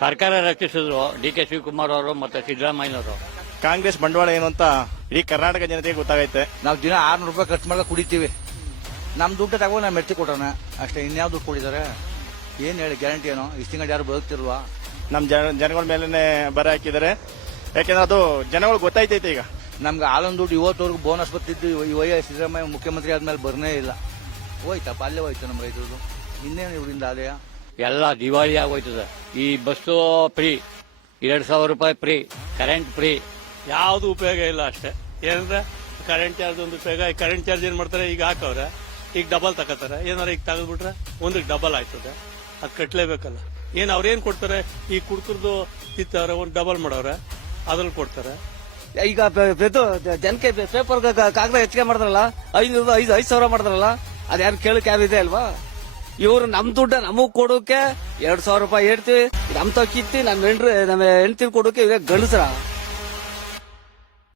ಸರ್ಕಾರ ರಕ್ಷಿಸಿದ್ರು D K Shivakumar ಅವರು ಮತ್ತೆ ಸಿದ್ದರಾಮಯ್ಯನವರು. ಕಾಂಗ್ರೆಸ್ ಬಂಡವಾಳ ಏನು ಅಂತ ಇಡೀ ಕರ್ನಾಟಕ ಜನತೆಗೆ ಗೊತ್ತಾಗೈತೆ. ನಾವು ದಿನ 600 ರೂಪಾಯಿ ಖರ್ಚು ಮಾಡಿ ಕುಡಿತೀವಿ. ನಮ್ ದುಡ್ಡು ತಗೊಂಡು ನಾವು ಮೆಚ್ಚಿ ಕೊಟ್ಟೋಣ ಅಷ್ಟೇ. ಇನ್ಯಾವ ದುಡ್ಡು ಕೊಡಿದಾರೆ? ಏನ್ ಹೇಳಿ ಗ್ಯಾರಂಟಿ ಏನೋ? ಇಷ್ಟು ತಿಂಗಳು ಯಾರು ಬದುಕ್ತಿಲ್ವಾ? ನಮ್ ಜನಗಳ ಮೇಲೆನೆ ಬರ ಹಾಕಿದ್ದಾರೆ. ಯಾಕೆಂದ್ರೆ ಅದು ಜನಗಳು ಗೊತ್ತಾಯ್ತೈತೆ. ಈಗ ನಮ್ಗೆ ಹಾಲೊಂದು ದುಡ್ಡು ಇವತ್ತವರೆಗೂ ಬೋನಸ್ ಬರ್ತಿದ್ದು, ಈ ಸಿದ್ದರಾಮಯ್ಯ ಮುಖ್ಯಮಂತ್ರಿ ಆದ್ಮೇಲೆ ಬರ್ನೇ ಇಲ್ಲ. ಹೋಯ್ತಪ್ಪ, ಅಲ್ಲೇ ಹೋಯ್ತು ನಮ್ಮ ರೈತರದು. ಇನ್ನೇನು ಇವರಿಂದ ಆದಾಯ? ಎಲ್ಲ ದಿವಾಳಿ ಆಗೋಯ್ತದೆ. ಈ ಬಸ್ಸು ಫ್ರೀ, 2,000 ರೂಪಾಯಿ ಫ್ರೀ, ಕರೆಂಟ್ ಫ್ರೀ, ಯಾವ್ದು ಉಪಯೋಗ ಇಲ್ಲ ಅಷ್ಟೇ. ಏನಂದ್ರೆ ಕರೆಂಟ್ ಚಾರ್ಜ್ ಒಂದು ಉಪಯೋಗ. ಈ ಕರೆಂಟ್ ಚಾರ್ಜ್ ಏನ್ ಮಾಡ್ತಾರೆ, ಈಗ ಹಾಕವ್ರೆ, ಈಗ ಡಬಲ್ ತಗೋತಾರೆ. ಏನಾರ ಈಗ ತೆಗೆದ್ಬಿಟ್ರೆ ಒಂದಕ್ಕೆ ಡಬಲ್ ಆಯ್ತದೆ. ಅದು ಕಟ್ಲೇಬೇಕಲ್ಲ. ಏನ್ ಅವ್ರೇನ್ ಕೊಡ್ತಾರೆ? ಈ ಕುಡ್ಕರ್ದು ತಿತ್ತವ್ರೆ, ಒಂದು ಡಬಲ್ ಮಾಡವ್ರೆ, ಅದ್ರಲ್ಲಿ ಕೊಡ್ತಾರೆ. ಈಗ ಜನಕ್ಕೆ ಪೇಪರ್ ಕಾಗದ ಹೆಚ್ಚಿಗೆ ಮಾಡಿದ್ರಲ್ಲ, 5,000 ಮಾಡಿದ್ರಲ್ಲ, ಅದ್ಯಾರು ಕೇಳಕ್ ಯಾರು ಇದೆ ಅಲ್ವಾ? ಇವ್ರು ನಮ್ ದುಡ್ಡ ನಮಗ್ ಕೊಡೋಕೆ 2,000 ರೂಪಾಯಿ ಹೇಳ್ತೀವಿ, ನಮ್ ಕಿತ್ತಿ ನಮ್ಮ ಹೆಂಡ್ತಿ ಕೊಡೋಕೆ ಗಂಡಸ್ರ.